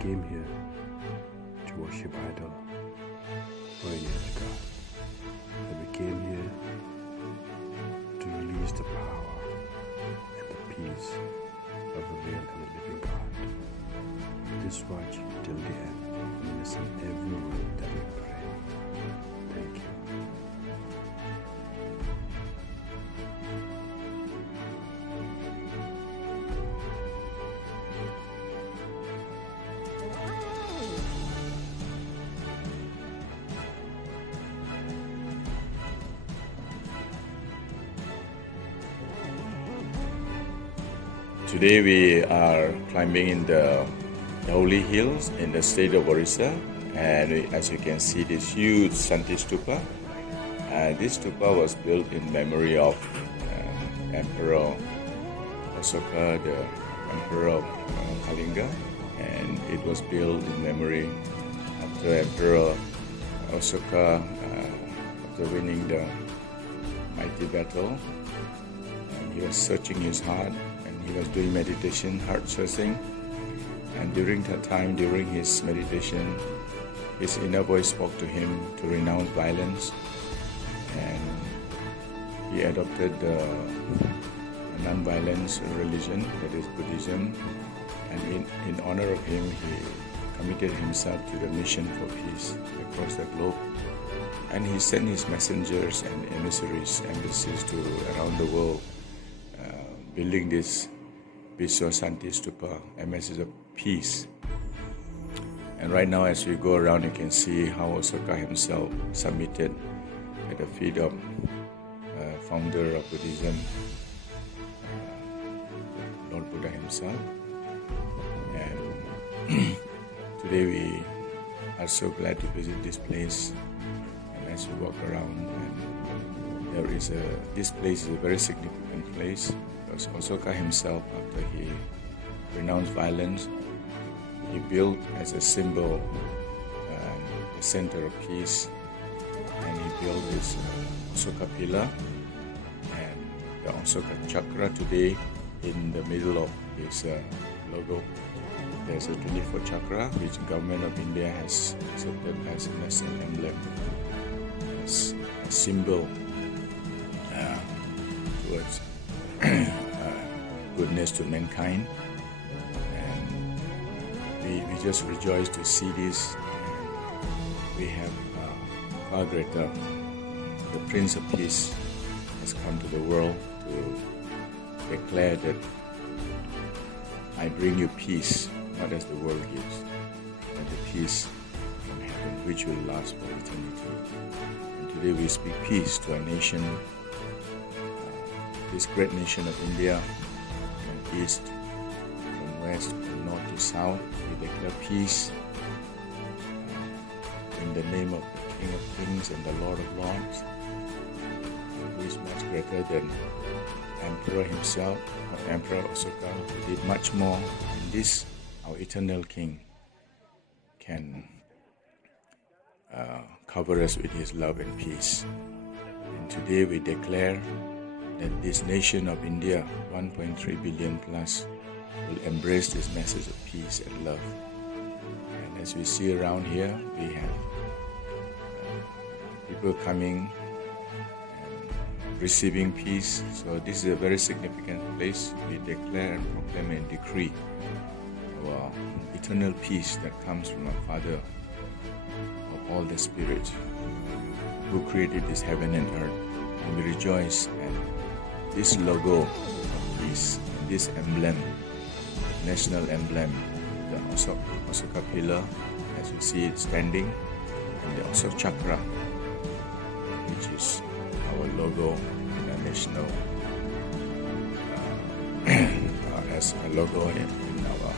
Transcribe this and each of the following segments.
came here to worship idol or any other god. That we came here to release the power and the peace of the real and the living God. Just watch till the end and listen every word that we pray. Thank you. Today we are climbing in the holy hills in the state of Odisha, and as you can see, this huge Santi Stupa. This stupa was built in memory of Emperor Ashoka, the Emperor of Kalinga, and it was built in memory after Emperor Ashoka, after winning the mighty battle, and he was searching his heart. He was doing meditation, heart searching, and during that time, during his meditation, his inner voice spoke to him to renounce violence, and he adopted the non-violence religion, that is Buddhism, and in honor of him, he committed himself to the mission for peace across the globe, and he sent his messengers and emissaries, embassies to around the world, building this Vishwa Santi Stupa, a message of peace. And right now, as we go around, you can see how Ashoka himself submitted at the feet of founder of Buddhism, Lord Buddha himself. And today we are so glad to visit this place. And as we walk around, and this place is a very significant place. Because Ashoka himself, after he renounced violence, he built as a symbol the center of peace, and he built this Ashoka Pillar and the Ashoka Chakra. Today, in the middle of his logo, there's a 24 chakra, which the government of India has accepted as a National Emblem, as a symbol towards goodness to mankind, and we just rejoice to see this. We have far greater. The Prince of Peace has come to the world to declare that I bring you peace, not as the world gives, but the peace from heaven which will last for eternity. And today we speak peace to our nation, this great nation of India, from east, from west, from north to south. We declare peace in the name of the King of Kings and the Lord of Lords, who is much greater than Emperor himself, or Emperor Ashoka, who did much more. And this, our eternal King, can cover us with his love and peace. And today we declare that this nation of India, 1.3 billion plus, will embrace this message of peace and love. And as we see around here, we have people coming and receiving peace. So this is a very significant place. We declare and proclaim and decree our eternal peace that comes from our Father of all the Spirit, who created this heaven and earth. And we rejoice at this logo of peace, this emblem, National Emblem, the Ashoka Pillar, as you see it standing, and the Ashoka Chakra, which is our logo and a national, as a logo in our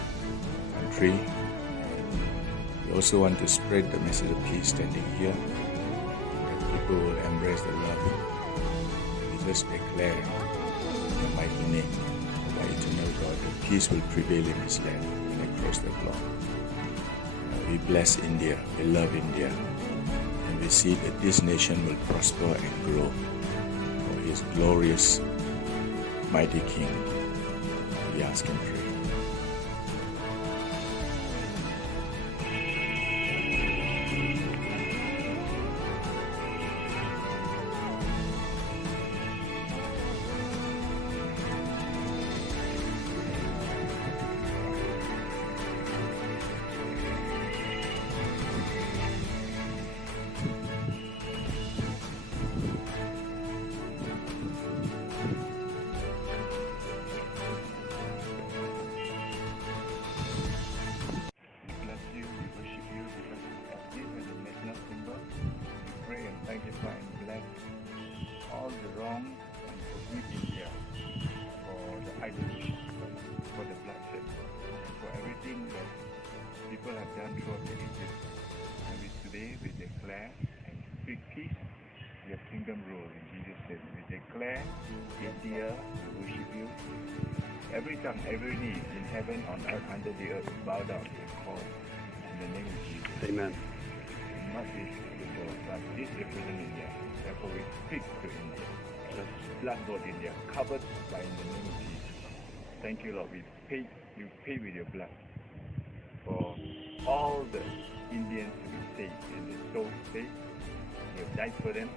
country. We also want to spread the message of peace standing here, that people will embrace the love. We just declare in the mighty name of our eternal God that peace will prevail in this land and across the globe. We bless India, we love India, and we see that this nation will prosper and grow for His glorious, mighty King. We ask and pray. purify and bless all the wrong and forgive India for the idolatry, for the bloodshed, and for everything that people have done throughout the ages. And today we declare and speak peace, your kingdom rule in Jesus' name. We declare India will worship you. Every tongue, every knee in heaven, on earth, under the earth, bow down and call in the name of Jesus. Amen. Not this the world, but this represents India. Therefore we speak to India. The blood-bought India, covered by in the name of Jesus. Thank you, Lord. You pay with your blood for all the Indians to be saved and their souls saved. You have died for them.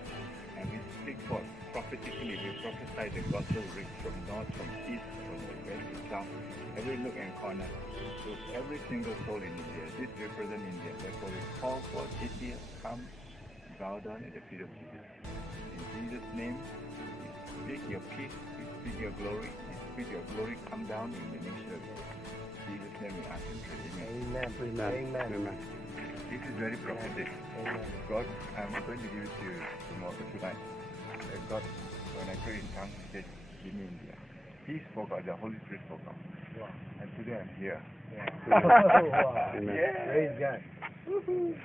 And we speak forth prophetically. We prophesy the gospel reach from north, from east, from the west to south, every nook and corner. So every single soul in India. This represents India. Therefore we call for India, come, bow down at the feet of Jesus. In Jesus' name, we speak your peace, we speak your glory, we speak your glory come down in the nation of God. In Jesus' name we ask and pray. Amen. Amen. Amen. This is very prophetic. God, I'm going to give it to you tomorrow, tonight. God, when I pray in tongues, he said, give me India. He spoke out, the Holy Spirit spoke out. Wow. And today I'm here. Wow. Amen. Yeah. Praise God. Woohoo.